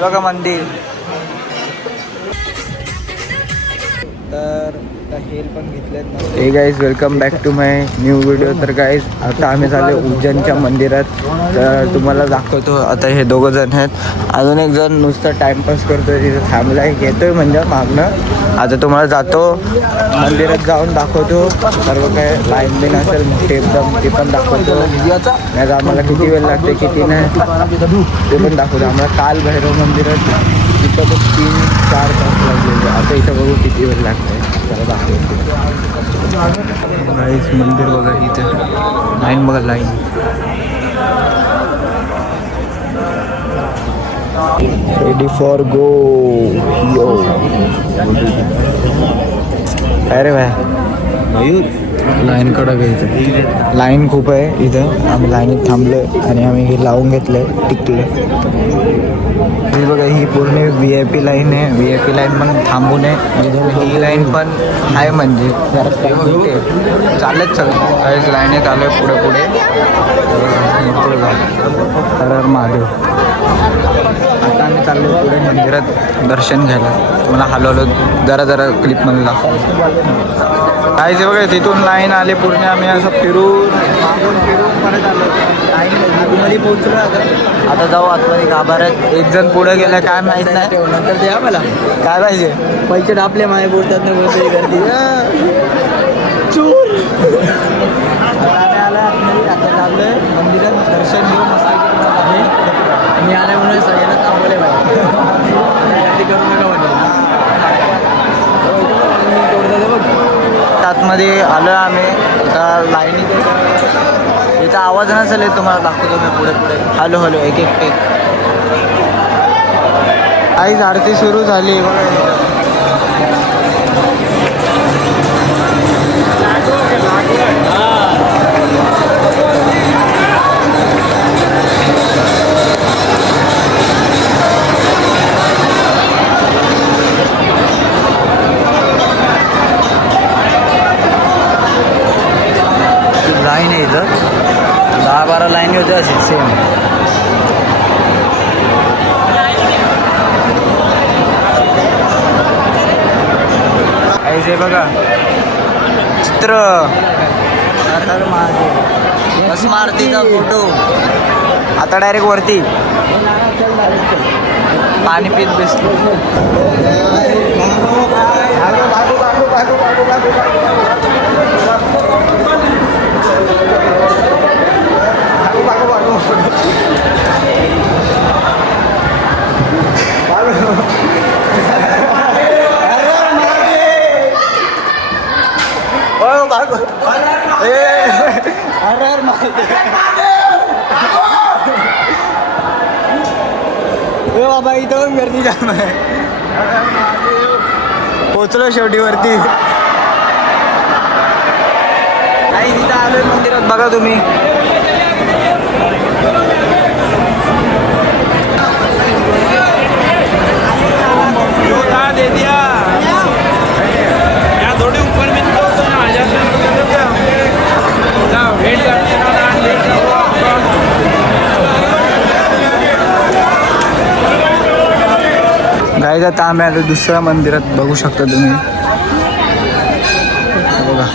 बघा मंदिर. तर हेल पण घेतलेत. Hey guys welcome back to my new video. तर गाईज आता आम्ही झालो उज्जैनच्या मंदिरात. तर तुम्हाला दाखवतो. आता हे दोघं जण आहेत. अजून एक जण नुसतं टाइमपास करतोय तिथे थांबला आहे, घेतोय म्हणजे मागणं. आता तुम्हाला जातो मंदिरात जाऊन दाखवतो सर्व काय लाईन बिन असेल मोठी एकदम ती पण दाखवतो. नाही आम्हाला किती वेळ लागते किती नाही ते पण दाखवतो. आम्हाला काल भैरव मंदिरात इथं बघ 3-4 तास लागलेले. आता इथं बघू किती वेळ लागतंय. त्याला दाखवतो. गाईस मंदिर बघा इथे लाईन बघा लाईन. रेडी फॉर गो यो. अरे भाई मयूर लाईन कडं घ्यायचं. लाईन खूप आहे इथं. आम्ही लाईनीत थांबलो आणि आम्ही हे लावून घेतलं टिकलं. ही बघा ही पूर्ण VIP लाईन आहे. VIP लाईन पण थांबू नये. ही लाईन पण आहे म्हणजे जरा चालत सगळं काहीच लाईनीत आलो आहे पुढे पुढे. तर महादेव. आता आम्ही चाललो पुढे मंदिरात दर्शन घ्यायला. तुम्हाला हलवलं जरा जरा क्लिपमध्ये दाखवतो. काहीच बघा तिथून लाईन आले पूर्ण. आम्ही असं फिरून परत आलो. लाईन आतमध्ये पोहोचलो. आता जाऊ आतमध्ये गाभाऱ्यात. एक जण पुढे गेला काय माहीत नाही. नंतर द्या मला काय पाहिजे. पैसे डापले माझे बोलतात ना बोलते गर्दी चूर. आता आला आतमध्ये. आता चाललोय मंदिरात दर्शन घेऊ मस्त. मी आले म्हणून सगळ्यांना थांबवले पाहिजे. गर्दी करू नका म्हणजे. आतमध्ये आलो आम्ही. आता लाईनीत इथं आवाज नसेल तुम्हाला दाखवतो मी पुढे पुढे. हॅलो हॅलो एक एक एक. काहीच आरती सुरू झाली. लाईन आहे इथं 10-12 लाईन होत्या असेल सेम. ऐसे बघा चित्र. भस्म आरतीचा फोटो. आता डायरेक्ट वरती पाणी पीत बसलो. बाबा इथं पण गर्दी जाम आहे. पोचलो शेवटी वरती. आणि तिथं आलोय मंदिरात बघा तुम्ही. दे दिया या थोड़ी ऊपर में तो आ जाते ना वेट करते गाईज. आता आम्ही आलो दुसऱ्या मंदिरात बघू शकता तुम्ही. बघा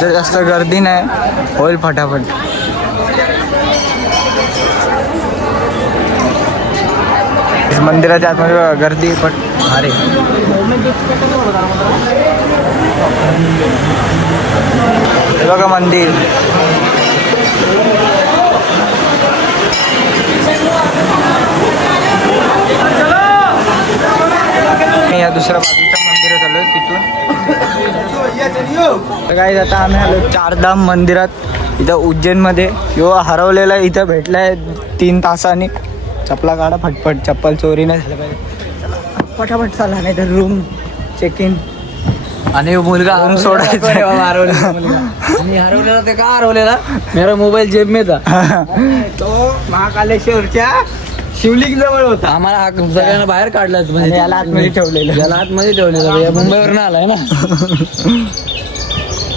जर जास्त गर्दी नाही होईल फटाफट. मंदिराच्या आतमध्ये गर्दी पण भारी. बघा मंदिर. या दुसऱ्या बाजूच्या मंदिरात आलो तिथून. गाईज आता आम्ही आलो चारधाम मंदिरात. इथं उज्जैनमध्ये यो हरवलेला इथं भेटलाय 3 तासांनी. चपला काढा फटफट. चप्पल चोरी नाही झालं पाहिजे. फटाफट चालला नाही तर रूम चेक इन. आणि मुलगा रूम सोडायचा. हरवलेला ते का हरवलेला. मेरा मोबाईल जेब में था. तो महाकालेश्वरच्या शिवलिंग जवळ होता. आम्हाला सगळ्यांना बाहेर काढला म्हणजे याला आतमध्ये ठेवलेलं. याला आतमध्ये ठेवलेलं. मुंबईवरून आलाय ना.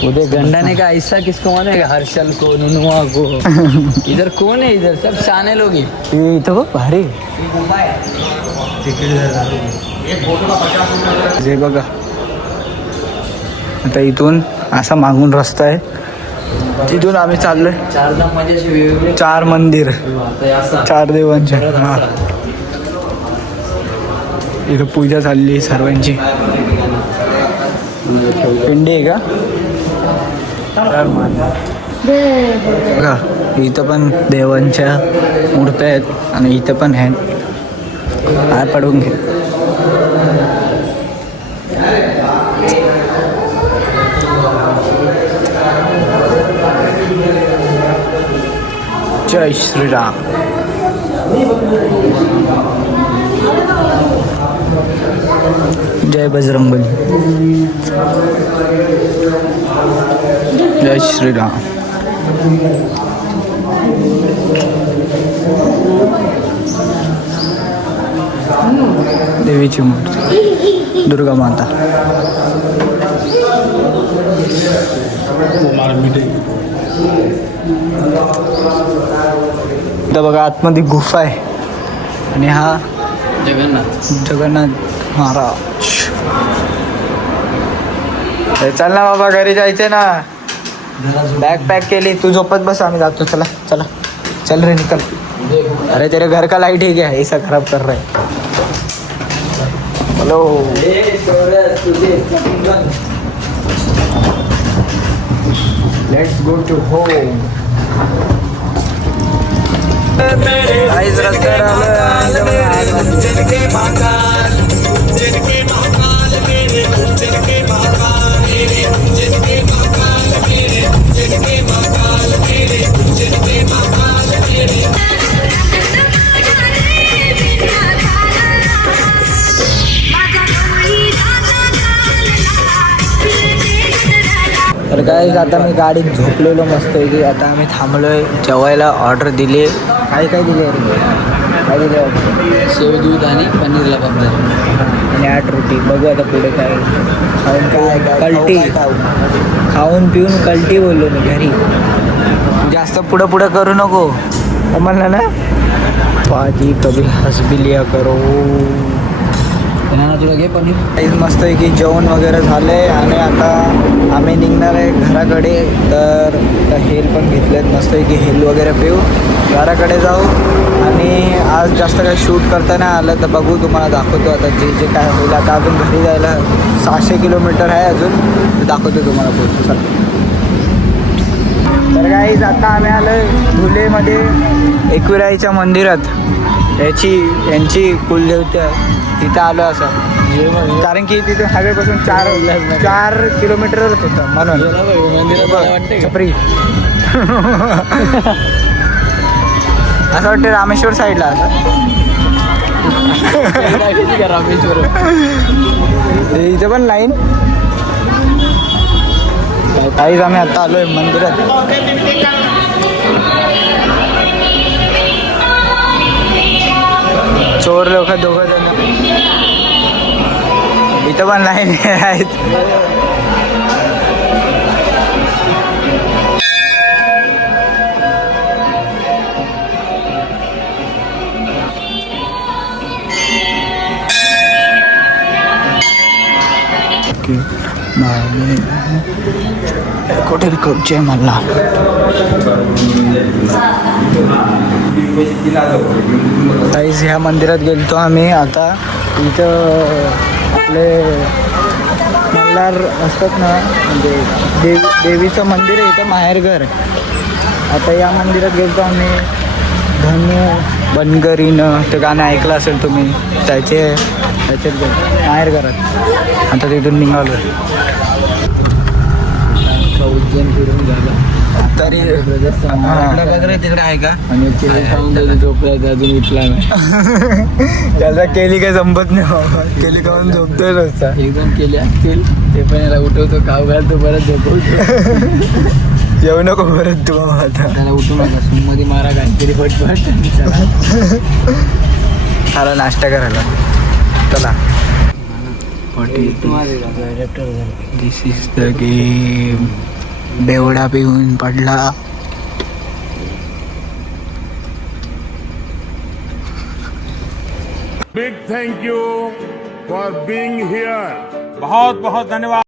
उधर गंडाने का ऐसा किसको मानेगा, हर्षल को, नुनुआ को। इधर कौन है, इधर सब शाने लोग ही। इथं बघ भारी जे बघा. आता इथून असा मागून रस्ता आहे, तिथून आम्ही चाललोय. चारधाम म्हणजे असे वेगवेगळे 4 मंदिर, आता हे असं 4 देवांचे. हा इथं पूजा चालली सर्वांची. पिंडी आहे का बघा, इथं पण देवांच्या मूर्त्या आहेत आणि इथं पण आहेत. पाय पडून घे. जय श्रीराम. जय बजरंगबली. जय श्रीराम. देवीची मूर्ती दुर्गा माता. इथं बघा आतमध्ये गुफा आहे आणि हा जगन्नाथ महाराज. चल ना बाबा, घरी जायचे ना. बॅग पॅक केली, तू झोपत बस, आम्ही जातो. चला चला चल रे, निकल. अरे तेरे घर का लाइट है क्या, ऐसा खराब कर रहा है. Hello. Let's go to home. Guys रस्त्यावर तर काय, आता मी गाडीत झोपलेलो मस्त आहे की. आता आम्ही थांबलोय जेवायला. ऑर्डर दिले. काय काय दिले, काय दिले ऑर्डर? शेव दूध आणि पनीर लबाबदार आणि 8 रोटी. बघू आता पुढे काय खाऊन. काय कल्टी खाऊन पिऊन कल्टी बोललो मी घरी. जास्त पुढं पुढं करू नको म्हणलं ना. पाजी कभी हंस भी लिया करो. तुला घे पनीर. मस्त आहे की जेवण वगैरे झालं आहे आणि आता आम्ही निघणार आहे घराकडे. तर हेल पण घेतलेत मस्त आहे की. हेल वगैरे पिऊ, घराकडे जाऊ. आणि आज जास्त काही शूट करता नाही आलं तर बघू, तुम्हाला दाखवतो आता जे जे काय होईल. आता अजून घरी जायला 600 किलोमीटर आहे अजून, तर दाखवतो तुम्हाला पुढचं. चला. तर काही आता आम्ही आलो धुलेमध्ये एकविराईच्या मंदिरात. यांची कुलदेवता तिथं आलो असं, कारण की तिथे हायवेपासून 4 किलोमीटरच होतं म्हणून. छपरी असं वाटतं रामेश्वर साईडला असं. रामेश्वर इथे पण लाईन. काहीच आम्ही आता आलोय मंदिरात. चोर लोक 2 जण इथं पण लाईन आहेत. हॉटेल कपचे मला. काहीच ह्या मंदिरात गेलतो आम्ही. आता इथं आपले मल्हार असतात ना, म्हणजे देवीचं मंदिर आहे इथं, माहेरघर. आता या मंदिरात गेलतो आम्ही. धनु बनगरीनं ते गाणं ऐकलं असेल तुम्ही, त्याच्यात माहेरघरात. आता तिथून निघालो. उज्जैन फिरून झालं तरी तिकडे आहे का. आणि झोपला अजून उठला नाही. त्याला केली काय जमत नाही बाबा. केली का झोपतोय रस्ता. एकदम केले असतील ते पण याला उठवतो, खाऊ घालतो, परत झोपवतो. येऊ नको परत तू बाबा. आता त्याला उठू नका, सुममध्ये मारा काहीतरी पटपट. मला नाश्ता करायला. चला. Director this is the game. बेवडा पिऊन पडला. Big thank you for being here. बहुत बहुत धन्यवाद.